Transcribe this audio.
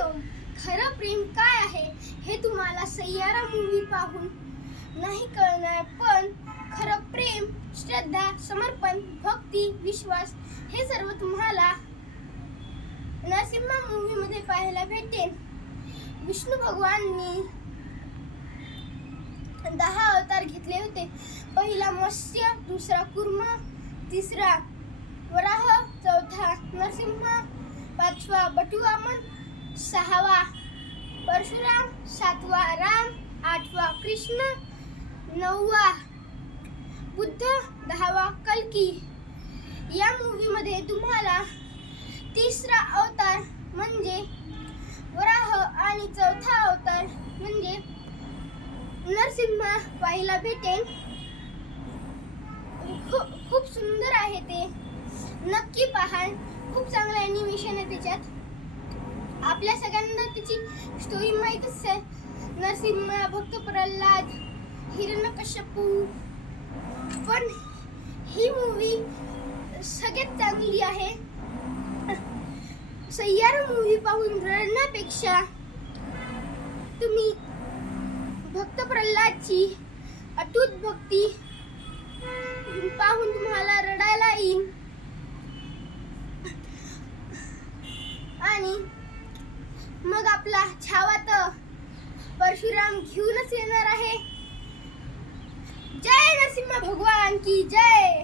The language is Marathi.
हरिओम. खरं प्रेम काय आहे हे तुम्हाला सैयारा मूवी पाहून नाही कळणार, पण खरं प्रेम, श्रद्धा, समर्पण, भक्ती, विश्वास हे सर्व तुम्हाला नरसिंहा मूवी मध्ये पाहायला भेटेल. विष्णू भगवाननी 10 अवतार घेतले होते. पहिला मत्स्य, दुसरा कूर्म, तिसरा वराह, चौथा नरसिंह, पाचवा बटुवामन, सहावा परशुराम, सातवा राम, आठवा कृष्ण, नववा बुद्ध, 10वा कल्की. या मूवी मध्ये तुम्हाला तिसरा अवतार म्हणजे वराह आणि चौथा अवतार म्हणजे नरसिंह पाहायला भेटेल. खूप सुंदर आहे ते, नक्की पहा. खूप चांगलं ॲनिमेशन आहे त्याच्यात. आपल्या सगळ्यांना त्याची स्टोरी माहीतच आहे. नरसिंह, भक्त प्रल्हाद, हिरण्यकश्यपू. पण ही मूवी सगळ्यात चांगली आहे. सैयारा मूवी पाहून रडण्यापेक्षा तुम्ही भक्त प्रल्हादची अटूट भक्ती पाहून तुम्हाला रडायला येईल. आणि मग आपला छावा तर परशुराम घेऊनच येणार आहे. जय नरसिंह भगवान की जय.